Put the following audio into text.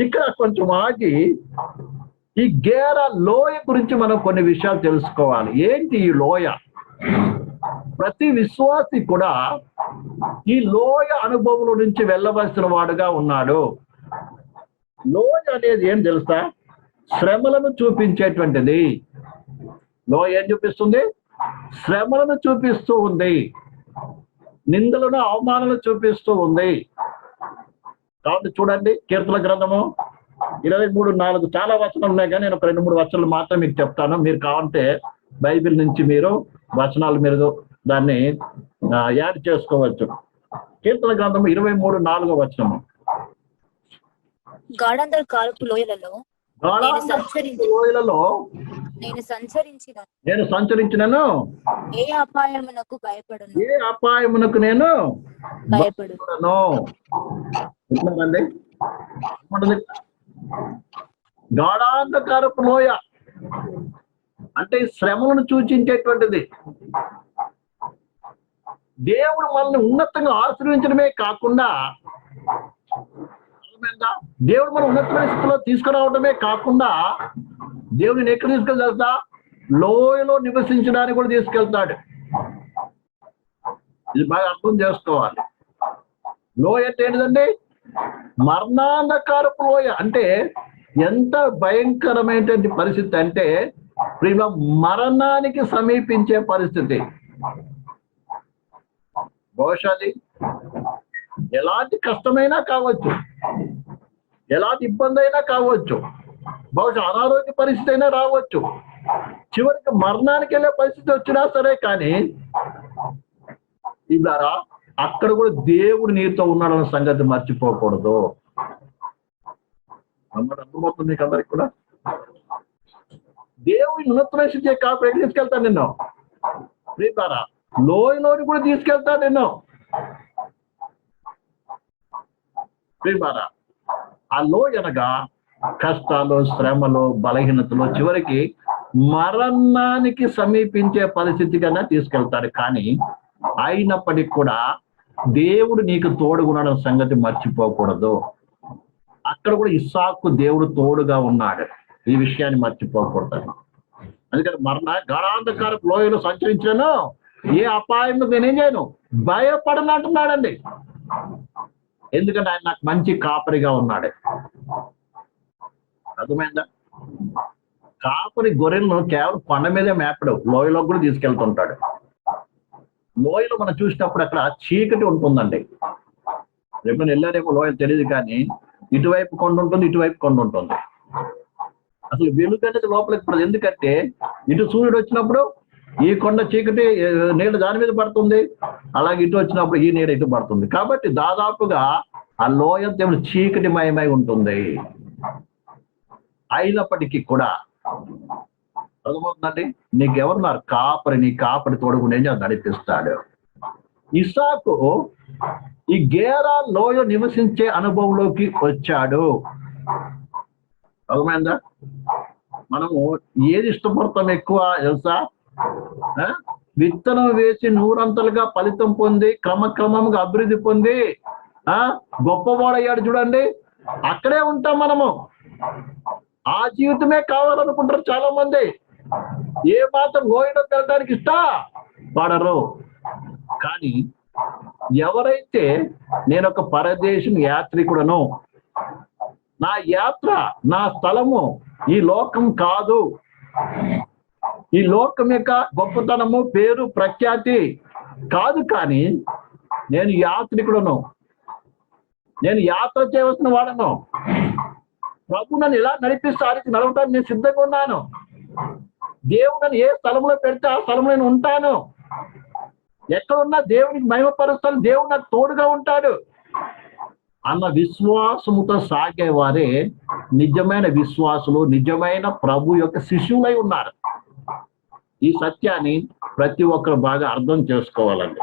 ఇక్కడ కొంచెం ఆగి ఈ గేర లోయ గురించి మనం కొన్ని విషయాలు తెలుసుకోవాలి. ఏంటి ఈ లోయ? ప్రతి విశ్వాసి కూడా ఈ లోయ అనుభవం నుంచి వెళ్ళవలసిన వాడుగా ఉన్నాడు. లోయ అనేది ఏం తెలుసా? శ్రమలను చూపించేటువంటిది. లోయ ఏం చూపిస్తుంది? శ్రమలను చూపిస్తూ ఉంది. నిందలను అవమానాలను చూపిస్తూ ఉంది. కాబట్టి చూడండి కీర్తన గ్రంథము ఇరవై మూడు నాలుగు చాలా వచనాలు ఉన్నాయి కానీ నేను ఒక రెండు మూడు వచనాలు మాత్రం మీకు చెప్తాను. మీరు కావాలంటే బైబిల్ నుంచి మీరు వచనాలు మీరు దాన్ని యాడ్ చేసుకోవచ్చు. కీర్తన గ్రంథం ఇరవై మూడు నాలుగో వచనము. గాఢంధర కాలపు లోయలలో నేను సంచరించి లోయలలో నేను సంచరించిన నేను సంచరించినను? ఏ అపాయమునకు భయపడను? ఏ అపాయమునకు నేను భయపడు భయపడను? ఎట్లుందండి గాఢాంధకారపు లోయ. అంటే ఈ శ్రమలను సూచించేటువంటిది. దేవుడు మనల్ని ఉన్నతంగా ఆశ్రయించడమే కాకుండా దేవుడు మన ఉన్నతమైన స్థితిలో తీసుకురావడమే కాకుండా దేవుడిని ఎక్కడ తీసుకెళ్తా లోయలో నివసించడానికి కూడా తీసుకెళ్తాడు. ఇది బాగా అర్థం చేసుకోవాలి. లోయ అంటే ఏంటిదండి? మరణాంధకారపు లోయ అంటే ఎంత భయంకరమైనటువంటి పరిస్థితి అంటే ప్రియ మరణానికి సమీపించే పరిస్థితి. బహుశా ఎలాంటి కష్టమైనా కావచ్చు. ఎలాంటి ఇబ్బంది అయినా కావచ్చు. బహుశా అనారోగ్య పరిస్థితి అయినా రావచ్చు. చివరికి మరణానికి వెళ్ళే పరిస్థితి వచ్చినా సరే కానీ ఇలా అక్కడ కూడా దేవుడు నీతో ఉన్నాడన్న సంగతి మర్చిపోకూడదు. అన్నమాట అర్థమవుతుంది మీకు అందరికి కూడా? దేవుడి ఉన్నతమైన స్థితి కాపు తీసుకెళ్తాను నిన్ను? ప్రీతారా లోయలోని కూడా తీసుకెళ్తాను నిన్ను. ప్రీతారా ఆ లోయ అనగా కష్టాలు శ్రమలు బలహీనతలు చివరికి మరణానికి సమీపించే పరిస్థితి కన్నా తీసుకెళ్తాడు. కానీ అయినప్పటికీ కూడా దేవుడు నీకు తోడుగున్న సంగతి మర్చిపోకూడదు. అక్కడ కూడా ఇస్సాకు దేవుడు తోడుగా ఉన్నాడు. ఈ విషయాన్ని మర్చిపోకూడదు. అందుకని మరణ గాఢాంధకార లోయలో సంచరించాను ఏ అపాయం నేనేం చేయను భయపడను అంటున్నాడండి. ఎందుకంటే ఆయన నాకు మంచి కాపరిగా ఉన్నాడు. అర్థమైందా? కాపరి గొర్రెలను కేవలం కొండ మీదే మేపడు లోయలోకి కూడా తీసుకెళ్తుంటాడు. లోయలో మనం చూసినప్పుడు అక్కడ చీకటి ఉంటుందండి. ఎప్పుడైనా వెళ్ళారేమో లోయ తెలియదు కానీ ఇటువైపు కొండ ఉంటుంది ఇటువైపు కొండ ఉంటుంది. అసలు వెలుగు అనేది లోపలికి పడదు ఎందుకంటే ఇటు సూర్యుడు వచ్చినప్పుడు ఈ కొండ చీకటి నీడ దాని మీద పడుతుంది అలాగే ఇటు వచ్చినప్పుడు ఈ నీడ ఇటు పడుతుంది. కాబట్టి దాదాపుగా ఆ లోయ దేవుడు చీకటిమయమై ఉంటుంది. అయినప్పటికీ కూడా అర్థమవుతుందండి నీకెవరున్నారు? కాపరి నీ కాపరి తోడుకునే నడిపిస్తాడు. ఇసాకు ఈ గేరా లోయ నివసించే అనుభవంలోకి వచ్చాడు. అర్థమైందా? మనము ఏది ఇష్టపడతాం ఎక్కువ తెలుసా? ఆ? విత్తనం వేసి నూరంతలుగా ఫలితం పొంది క్రమక్రమంగా అభివృద్ధి పొంది ఆ? గొప్పవాడయ్యాడు చూడండి. అక్కడే ఉంటాం మనము. ఆ జీవితమే కావాలనుకుంటారు చాలా మంది ఏ మాత్రం లోయలో తినడానికి ఇష్ట పడరు. కానీ ఎవరైతే నేను ఒక పరదేశం యాత్రికుడను నా యాత్ర నా స్థలము ఈ లోకం కాదు. ఈ లోకం యొక్క గొప్పతనము పేరు ప్రఖ్యాతి కాదు కానీ నేను యాత్రికుడను. నేను యాత్ర చేయవలసిన వాడను. ప్రభు నన్ను ఎలా నడిపిస్తానికి నడవటానికి నేను సిద్ధంగా ఉన్నాను. దేవుడు నన్ను ఏ స్థలంలో పెడితే ఆ స్థలంలో నేను ఉంటాను. ఎక్కడున్నా దేవునికి మహిమపరుస్తాను దేవుడు నాకు తోడుగా ఉంటాడు. అన్న విశ్వాసముతో సాగేవారే నిజమైన విశ్వాసులు నిజమైన ప్రభు యొక్క శిష్యులై ఉన్నారు. ఈ సత్యాన్ని ప్రతి ఒక్కరు బాగా అర్థం చేసుకోవాలండి.